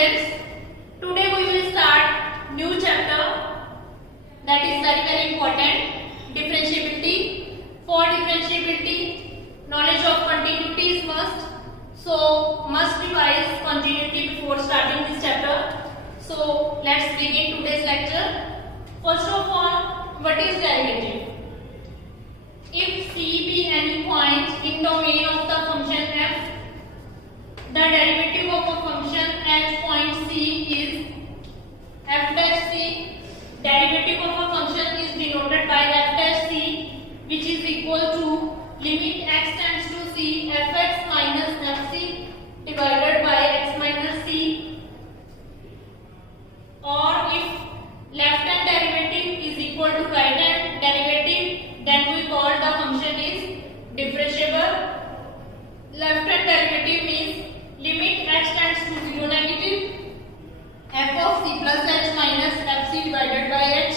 students, today we will start new chapter that is very important, differentiability. For differentiability, knowledge of continuity is must. So must revise continuity before starting this chapter. So let's begin today's lecture. First of all, what is derivative? If C be any point in domain of the function f, the derivative of a function at point C is f dash c. Derivative of a function is denoted by f dash c, which is equal to limit x tends to c fx minus fc divided by x minus c. Or if left hand derivative is equal to right hand derivative, then we call the function is differentiable. Left hand derivative means limit x tends to 0 negative f of c plus h minus fc divided by h,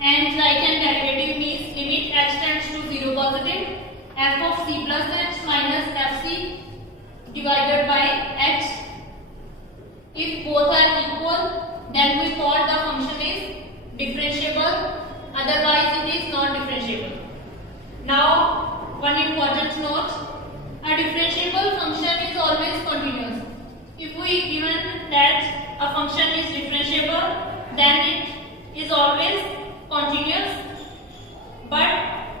and right hand derivative means limit x tends to 0 positive f of c plus h minus fc divided by h. If both are equal, then we call the function is differentiable, otherwise it is not differentiable. Now one important note, a differentiable function is always continuous. If we given that a function is differentiable, then it is always continuous. But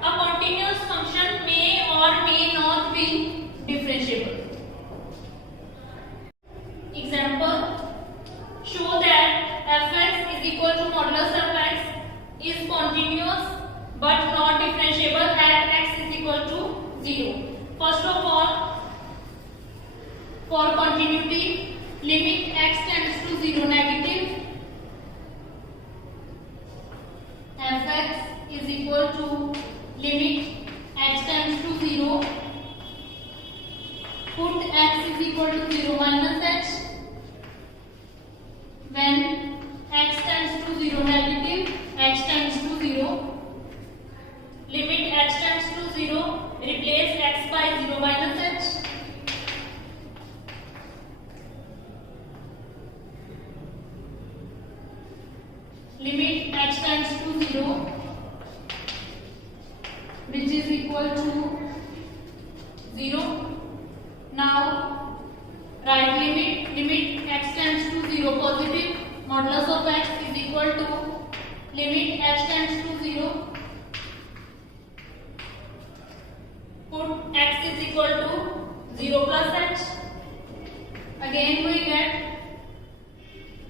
a continuous function may or may not be differentiable. Example, show that fx is equal to modulus of x is continuous but not differentiable at x is equal to 0. First of all, for continuity, limit x tends to 0 negative fx is equal to limit x tends to 0, put x is equal to 0 minus h. When x tends to 0 negative, x tends to 0, limit x tends to 0, replace x by 0 minus h. Limit x tends to 0, which is equal to 0. Now write limit x tends to 0 positive, modulus of x is equal to limit x tends to 0, put x is equal to 0 plus h. Again we get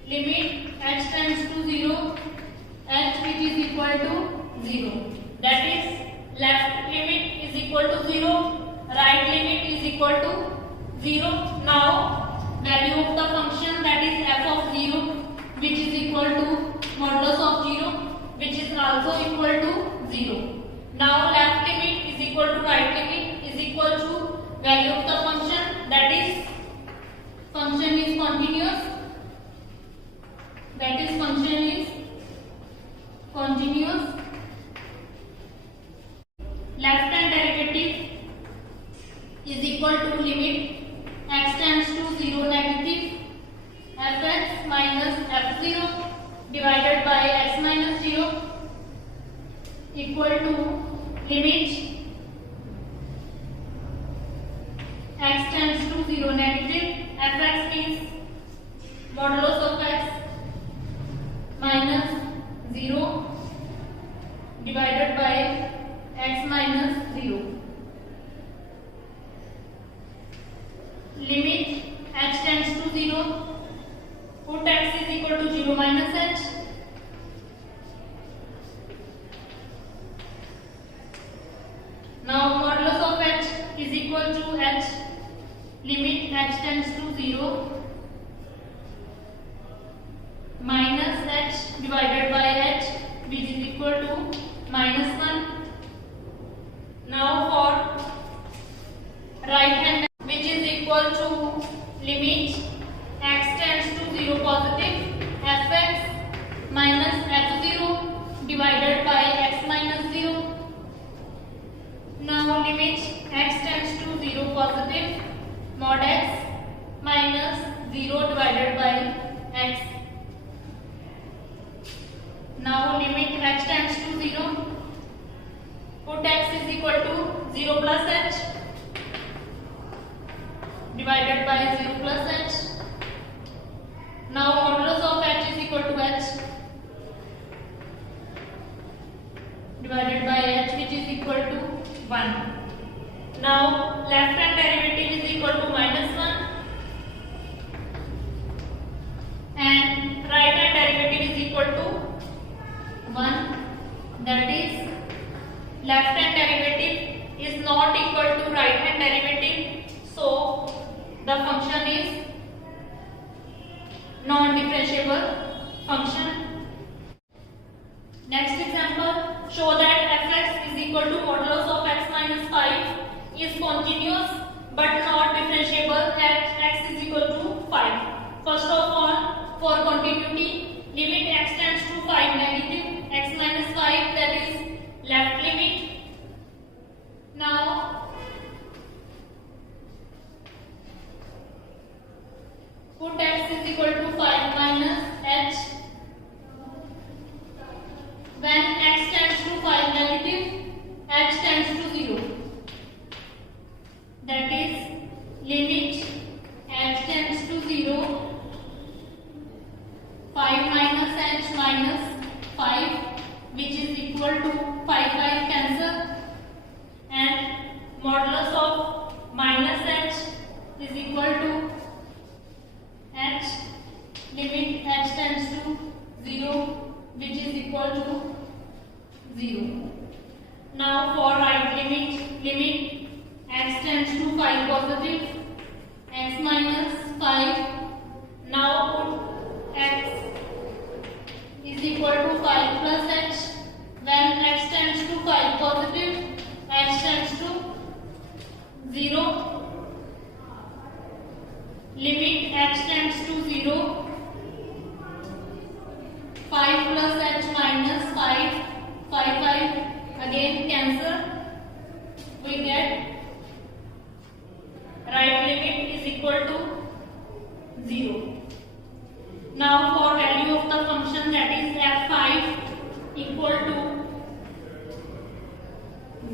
limit x tends to 0, h which is equal to 0. That is left limit is equal to 0, right limit is equal to 0. Now value of the function, that is f of 0, which is equal to modulus of 0, which is also equal to 0. Now left limit is equal to right limit is equal to value of the function, that is function is continuous, that is function is continuous. Left hand derivative is equal to limit x tends to 0 negative fx minus f0 divided by x minus 0 equal to limit x tends to 0 negative fx means modulus of x minus 0 divided by x minus 0. Limit x tends to 0, put x is equal to 0 minus h. Now modulus of h is equal to h, limit x tends to 0 minus h divided by h, which is equal to minus 1. Now for right hand, which is equal to limit x tends to 0 positive fx minus f0 divided by x minus 0. Now limit x tends to 0 positive mod x minus 0 divided by x. Now limit h tends to 0. Put x is equal to 0 plus h divided by 0 plus h. Now modulus of h is equal to h divided by h, which is equal to 1. Now left hand derivative is equal to minus 1 and right hand derivative is equal to 1. That is, left hand derivative is not equal to right hand derivative, so the function is non-differentiable function. Next example, show that fx is equal to modulus of x minus 5 is continuous but not differentiable at x is equal to 5. First of all, for continuity, limit x tends to 5 negative x minus 5, that is left limit. Now put x is equal to 5 minus h. When x tends to 5 negative, h tends to 0. That is limit h tends to 0. 5 minus h minus 5, which is equal to 5 cancel, and modulus of minus h is equal to h, limit h tends to 0, which is equal to 0. Now for right limit x tends to 5 positive x minus 5. Now put x is equal to 5 plus h. When x tends to 5 positive, h tends to 0. Limit h tends to 0. 5 plus h minus 5. 5 again cancel. We get right limit is equal to 0. Now for value of the function, that is f5 equal to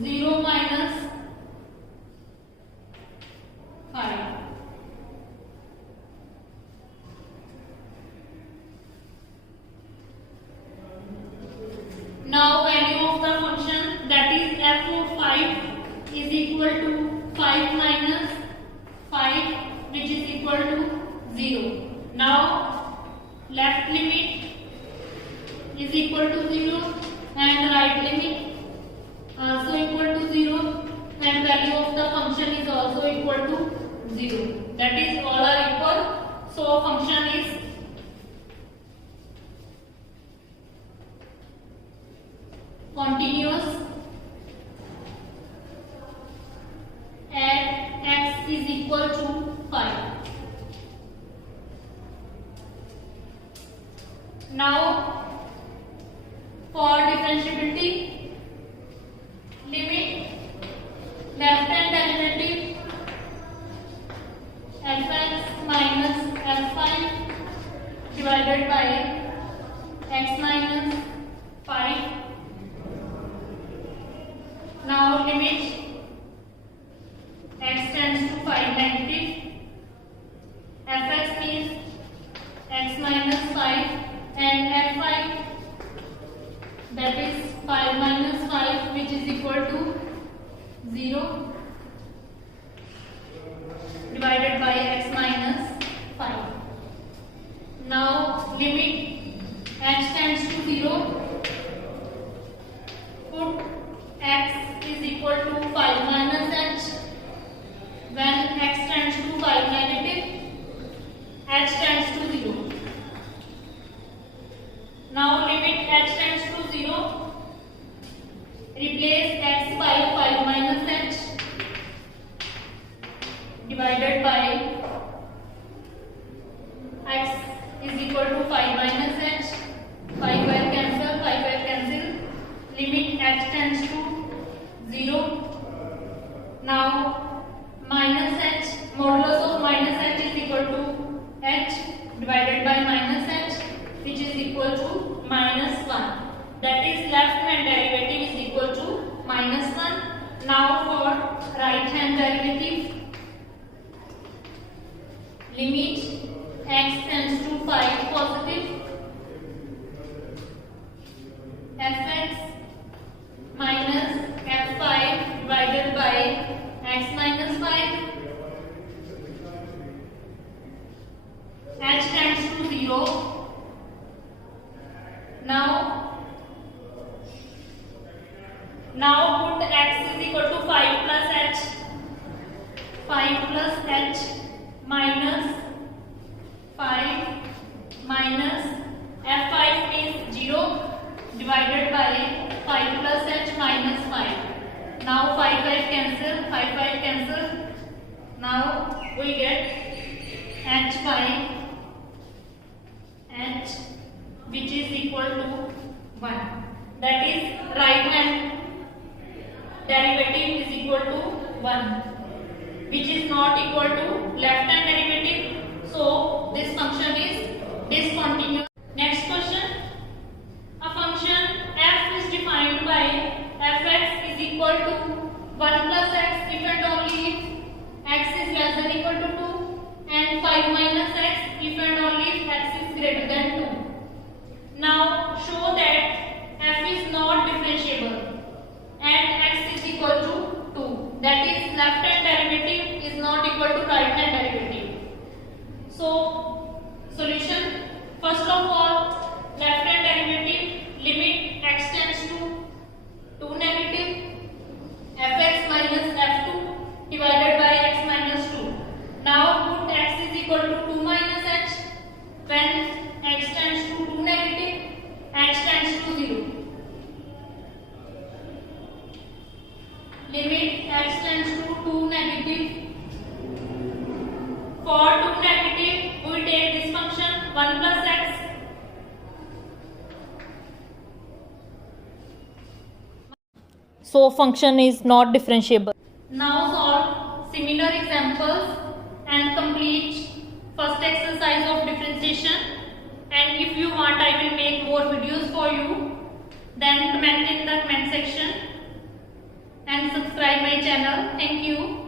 0 minus 5. Now value of the function, that is f of 5 is equal to 5 minus 5, which is equal to 0. Now left limit is equal to 0 and right limit also equal to 0, and value of the function is also equal to 0. That is, all are equal, so function is continuous at x is equal to 5. Now for differentiability, limit left hand derivative fx minus f5 divided by x minus 5. Now limit x tends to 5 negative, fx means x minus 5 and f5, that is 5 minus 5, which is equal to 0 divided by x minus 5. Now limit h tends to 0. Put x is equal to 5 minus h. When x tends to 5 negative, h tends to 0. Now limit h tends to 0. Replace x by 5 minus h divided by x is equal to 5 minus h. 5 will cancel, 5 will cancel. Limit h tends to 0. Now minus h, modulus of minus h is equal to h. -1. Now for right hand derivative, limit x tends to 5 positive, fx minus f5 divided by x minus 5, h tends to 0. Now put x is equal to 5 plus h, 5 plus h minus 5 minus f5 means 0 divided by 5 plus h minus 5. Now 5 cancel, 5 cancel. Now we get h by h which is equal to 1. That is right hand derivative is equal to 1, which is not equal to left hand derivative. So this function is discontinuous. Next question. A function f is defined by fx is equal to 1 plus x if and only if x is less than equal to 2, and 5 minus x if and only if x is greater than 2. Now show that f is not differentiable and x is equal to 2. That is left hand derivative is not equal to right hand derivative. So solution, first of all, left hand derivative, limit x tends to 2 negative, fx minus f2 divided by x minus 2. Now put x is equal to 2 minus h. When x tends to 2 negative, h tends to 0. Limit x tends to 2 negative. For 2 negative, we will take this function 1 plus x. So function is not differentiable. Now solve similar examples and complete first exercise of differentiation. And if you want, I will make more videos for you. Then comment in the comment section and subscribe my channel. Thank you.